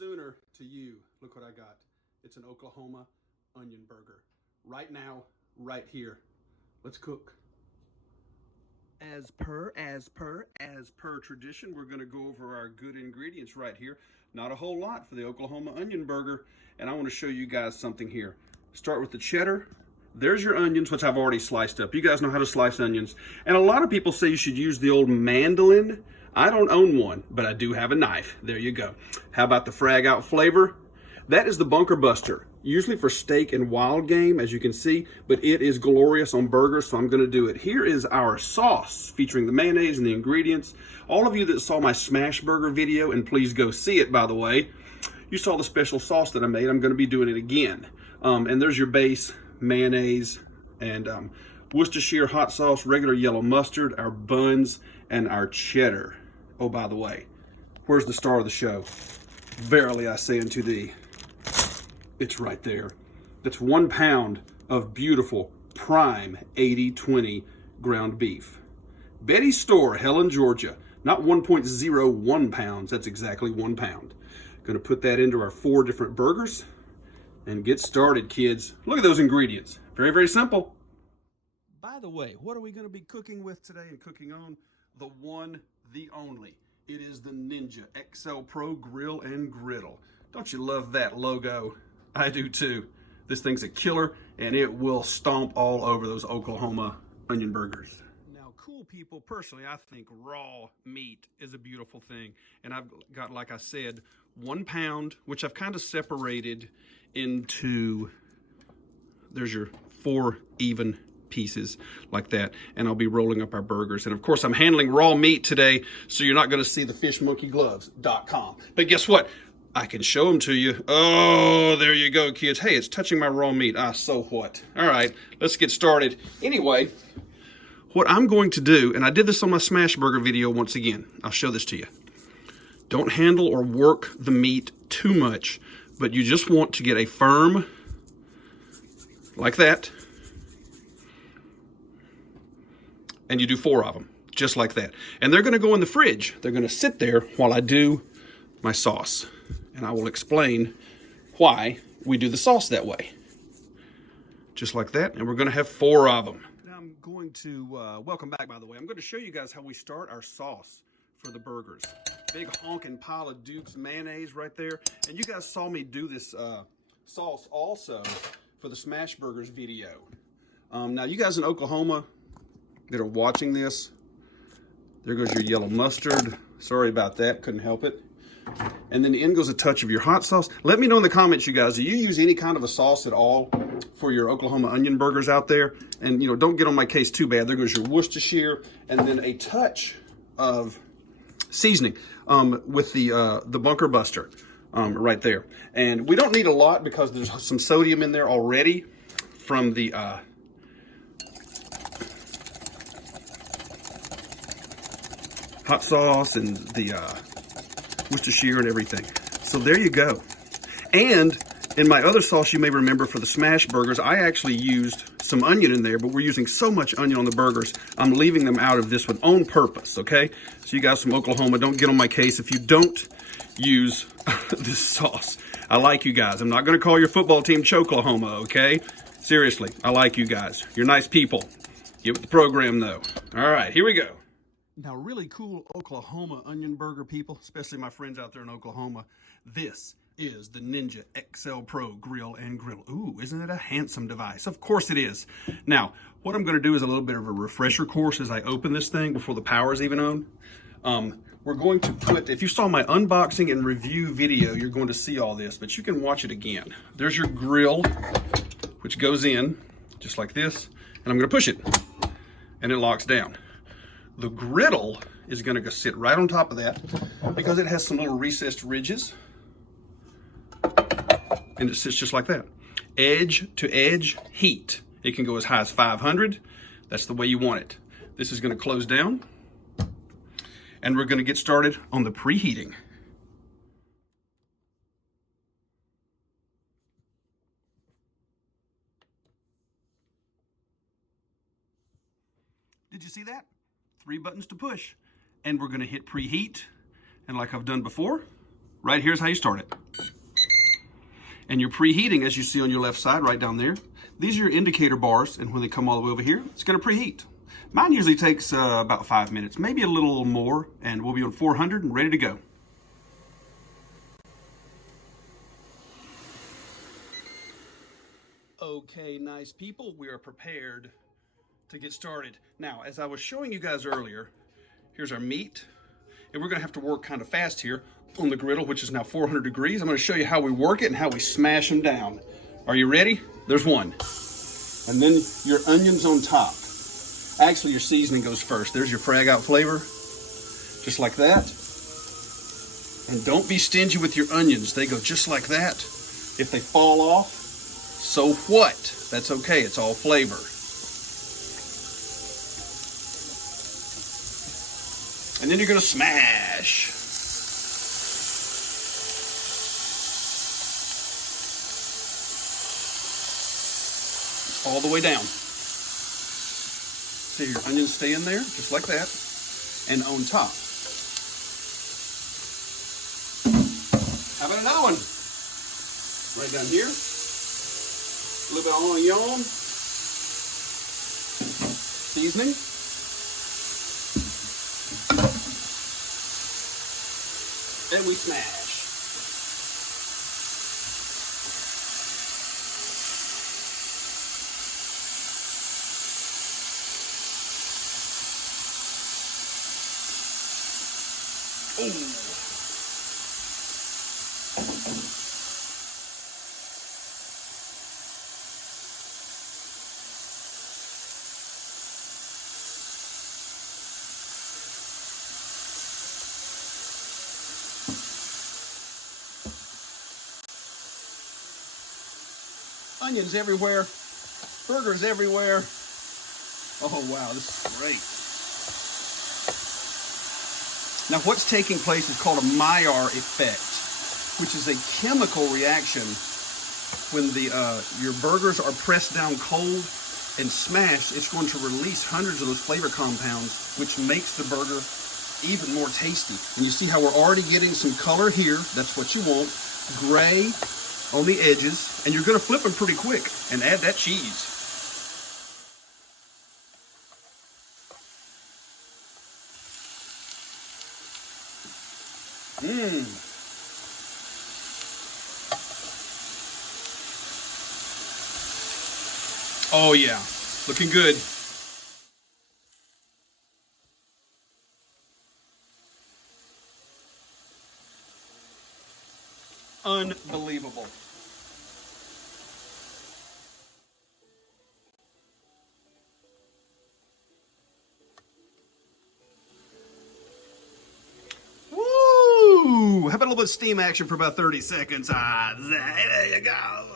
sooner to you. Look what I got. It's an Oklahoma onion burger. Right now, right here. Let's cook. As per tradition, we're gonna go over our good ingredients right here. Not a whole lot for the Oklahoma onion burger. And I wanna show you guys something here. Start with the cheddar. There's your onions, which I've already sliced up. You guys know how to slice onions. And a lot of people say you should use the old mandolin. I don't own one, but I do have a knife. There you go. How about the Frag Out flavor? That is the bunker buster, usually for steak and wild game, as you can see, but it is glorious on burgers, so I'm gonna do it. Here is our sauce, featuring the mayonnaise and the ingredients. All of you that saw my smash burger video, and please go see it, by the way, you saw the special sauce that I made. I'm gonna be doing it again. And there's your base, mayonnaise, and Worcestershire hot sauce, regular yellow mustard, our buns, and our cheddar. Oh, by the way, where's the star of the show? Verily I say unto thee, it's right there. That's 1 pound of beautiful prime 80/20 ground beef. Betty's Store, Helen, Georgia. Not 1.01 pounds, that's exactly 1 pound. Gonna put that into our 4 different burgers and get started, kids. Look at those ingredients. Very, very simple. By the way, what are we gonna be cooking with today and cooking on? The one, the only. It is the Ninja XL Pro Grill and Griddle. Don't you love that logo? I do too. This thing's a killer, and it will stomp all over those Oklahoma onion burgers. Now, cool people, personally, I think raw meat is a beautiful thing. And I've got, like I said, 1 pound, which I've kind of separated into, there's your 4 even pieces like that, and I'll be rolling up our burgers. And of course, I'm handling raw meat today, so you're not going to see the fishmonkeygloves.com. But guess what? I can show them to you. Oh, there you go, kids. Hey, it's touching my raw meat. Ah, so what? All right, let's get started. Anyway, what I'm going to do, and I did this on my smash burger video once again. I'll show this to you. Don't handle or work the meat too much, but you just want to get a firm, like that, and you do 4 of them, just like that. And they're gonna go in the fridge. They're gonna sit there while I do my sauce. And I will explain why we do the sauce that way. Just like that, and we're gonna have 4 of them. Now I'm going to, welcome back, by the way. I'm gonna show you guys how we start our sauce for the burgers. Big honking pile of Duke's mayonnaise right there. And you guys saw me do this sauce also for the Smash Burgers video. Now you guys in Oklahoma that are watching this, there goes your yellow mustard. Sorry about that, couldn't help it. And then in goes a touch of your hot sauce. Let me know in the comments, you guys, do you use any kind of a sauce at all for your Oklahoma onion burgers out there? And, you know, don't get on my case too bad. There goes your Worcestershire, and then a touch of seasoning with the bunker buster right there. And we don't need a lot because there's some sodium in there already from the hot sauce and the Worcestershire and everything. So there you go. And in my other sauce, you may remember for the smash burgers, I actually used some onion in there, but we're using so much onion on the burgers, I'm leaving them out of this one on purpose, okay? So you guys from Oklahoma, don't get on my case if you don't use this sauce. I like you guys. I'm not gonna call your football team Choklahoma, okay? Seriously, I like you guys. You're nice people. Get with the program though. All right, here we go. Now, really cool Oklahoma onion burger people, especially my friends out there in Oklahoma, this is the Ninja XL Pro Grill and Griddle. Ooh, isn't it a handsome device? Of course it is. Now, what I'm gonna do is a little bit of a refresher course as I open this thing before the power's even on. We're going to put, if you saw my unboxing and review video, you're going to see all this, but you can watch it again. There's your grill, which goes in just like this, and I'm gonna push it, and it locks down. The griddle is gonna go sit right on top of that because it has some little recessed ridges, and it sits just like that. Edge to edge heat. It can go as high as 500. That's the way you want it. This is gonna close down, and we're gonna get started on the preheating. Did you see that? 3 buttons to push, and we're gonna hit preheat. And like I've done before, right here's how you start it. And you're preheating, as you see on your left side, right down there. These are your indicator bars, and when they come all the way over here, it's gonna preheat. Mine usually takes about 5 minutes, maybe a little more, and we'll be on 400 and ready to go. Okay, nice people, we are prepared to get started. Now, as I was showing you guys earlier, here's our meat, and we're gonna have to work kind of fast here on the griddle, which is now 400 degrees. I'm gonna show you how we work it and how we smash them down. Are you ready? There's one. And then your onions on top. Actually, your seasoning goes first. There's your Frag out flavor, just like that. And don't be stingy with your onions. They go just like that. If they fall off, so what? That's okay, it's all flavor. And then you're gonna smash. All the way down. See your onions stay in there, just like that. And on top. How about another one? Right down here. A little bit of onion. Seasoning. And we smash. Ooh. Onions everywhere, burgers everywhere. Oh wow, this is great. Now what's taking place is called a Mayo effect, which is a chemical reaction when your burgers are pressed down cold and smashed. It's going to release hundreds of those flavor compounds, which makes the burger even more tasty. And you see how we're already getting some color here. That's what you want. Gray on the edges, and you're going to flip them pretty quick and add that cheese. Oh yeah, looking good. Unbelievable. Woo! How about a little bit of steam action for about 30 seconds? Ah, there you go.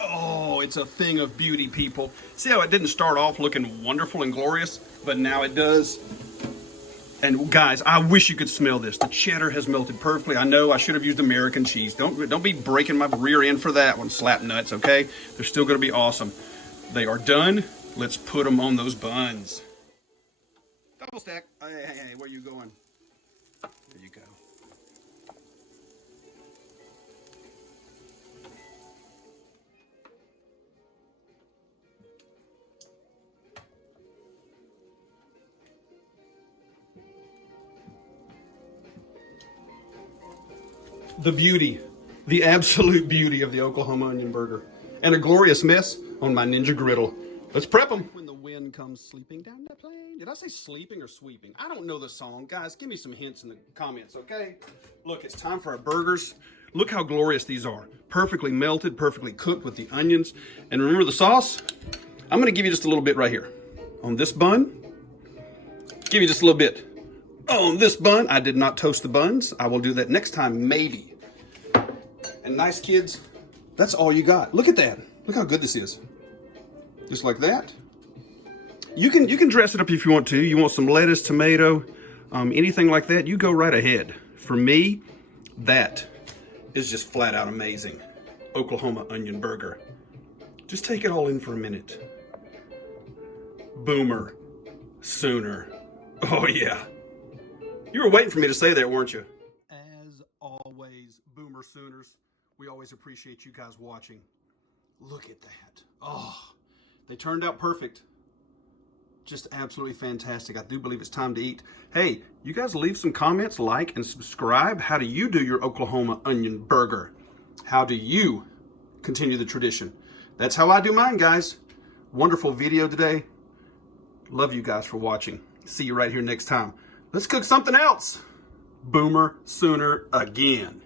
Oh, it's a thing of beauty, people. See how it didn't start off looking wonderful and glorious, but now it does. And guys, I wish you could smell this. The cheddar has melted perfectly. I know I should have used American cheese. Don't be breaking my rear end for that one, slap nuts, okay? They're still gonna be awesome. They are done. Let's put them on those buns. Double stack. Hey, where you going? There you go. The beauty, the absolute beauty of the Oklahoma onion burger. And a glorious mess on my Ninja Griddle. Let's prep them. When the wind comes sleeping down the plain. Did I say sleeping or sweeping? I don't know the song. Guys, give me some hints in the comments, okay? Look, it's time for our burgers. Look how glorious these are. Perfectly melted, perfectly cooked with the onions. And remember the sauce? I'm gonna give you just a little bit right here. On this bun, give you just a little bit. On this bun, I did not toast the buns. I will do that next time, maybe. And nice kids, that's all you got. Look at that. Look how good this is. Just like that. You can dress it up if you want to. You want some lettuce, tomato, anything like that, you go right ahead. For me, that is just flat out amazing. Oklahoma onion burger. Just take it all in for a minute. Boomer. Sooner. Oh yeah. You were waiting for me to say that, weren't you? As always, Boomer Sooners, we always appreciate you guys watching. Look at that. Oh, they turned out perfect. Just absolutely fantastic. I do believe it's time to eat. Hey, you guys leave some comments, like, and subscribe. How do you do your Oklahoma onion burger? How do you continue the tradition? That's how I do mine, guys. Wonderful video today. Love you guys for watching. See you right here next time. Let's cook something else. Boomer Sooner again.